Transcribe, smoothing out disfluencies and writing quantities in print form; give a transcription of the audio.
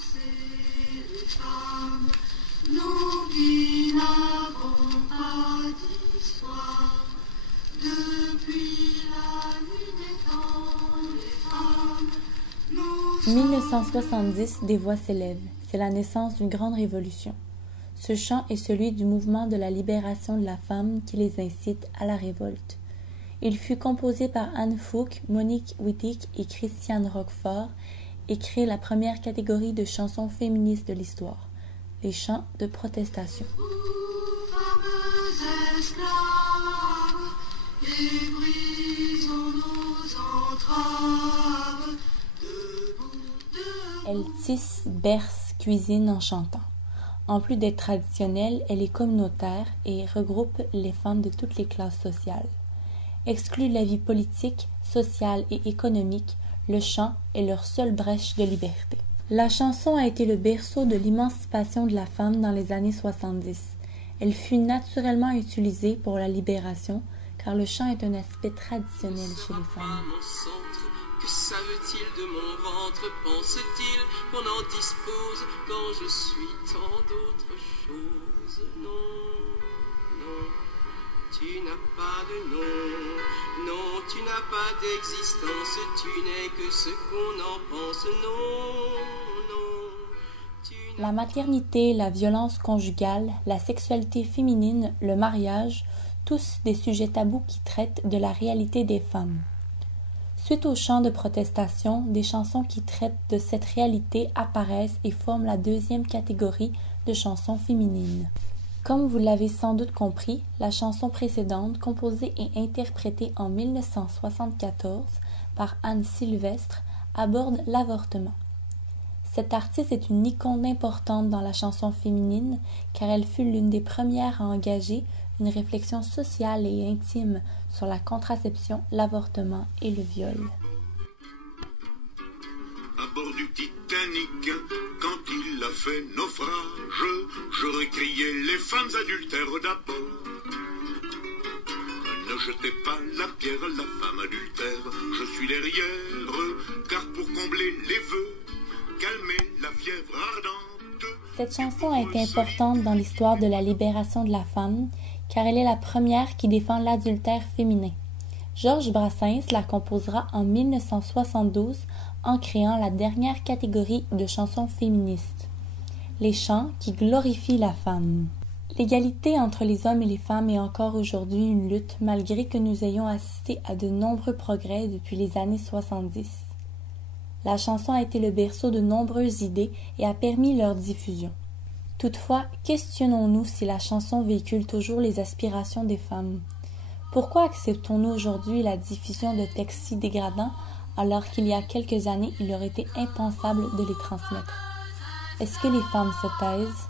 c'est les femmes, nous qui n'avons pas d'histoire. Depuis la nuit des temps, les femmes, nous 1970, des voix s'élèvent. C'est la naissance d'une grande révolution. Ce chant est celui du mouvement de la libération de la femme qui les incite à la révolte. Il fut composé par Anne Fouque, Monique Wittig et Christiane Roquefort et crée la première catégorie de chansons féministes de l'histoire, les chants de protestation. vous, femmes esclaves, et brisons nos entraves. Elle tisse, berce, cuisine en chantant. En plus d'être traditionnelle, elle est communautaire et regroupe les femmes de toutes les classes sociales. Exclue de la vie politique, sociale et économique, le chant est leur seule brèche de liberté. La chanson a été le berceau de l'émancipation de la femme dans les années 70. Elle fut naturellement utilisée pour la libération, car le chant est un aspect traditionnel chez les femmes. Que savent-ils de mon ventre, pense-t-il qu'on en dispose quand je suis tant d'autres choses? Non, non, tu n'as pas de nom, non, tu n'as pas d'existence, tu n'es que ce qu'on en pense, non, non. La maternité, la violence conjugale, la sexualité féminine, le mariage, tous des sujets tabous qui traitent de la réalité des femmes. Suite aux chants de protestation, des chansons qui traitent de cette réalité apparaissent et forment la deuxième catégorie de chansons féminines. Comme vous l'avez sans doute compris, la chanson précédente, composée et interprétée en 1974 par Anne Sylvestre, aborde l'avortement. Cette artiste est une icône importante dans la chanson féminine car elle fut l'une des premières à engager une réflexion sociale et intime sur la contraception, l'avortement et le viol. À bord du Titanic, quand il a fait naufrage, j'aurais crié les femmes adultères d'abord. Ne jetez pas la pierre à la femme adultère, je suis derrière, car pour combler les vœux, calmer la fièvre ardente. Cette chanson a été importante dans l'histoire de la libération de la femme, car elle est la première qui défend l'adultère féminin. Georges Brassens la composera en 1972 en créant la dernière catégorie de chansons féministes, les chants qui glorifient la femme. L'égalité entre les hommes et les femmes est encore aujourd'hui une lutte malgré que nous ayons assisté à de nombreux progrès depuis les années 70. La chanson a été le berceau de nombreuses idées et a permis leur diffusion. Toutefois, questionnons-nous si la chanson véhicule toujours les aspirations des femmes. Pourquoi acceptons-nous aujourd'hui la diffusion de textes si dégradants alors qu'il y a quelques années il aurait été impensable de les transmettre? Est-ce que les femmes se taisent?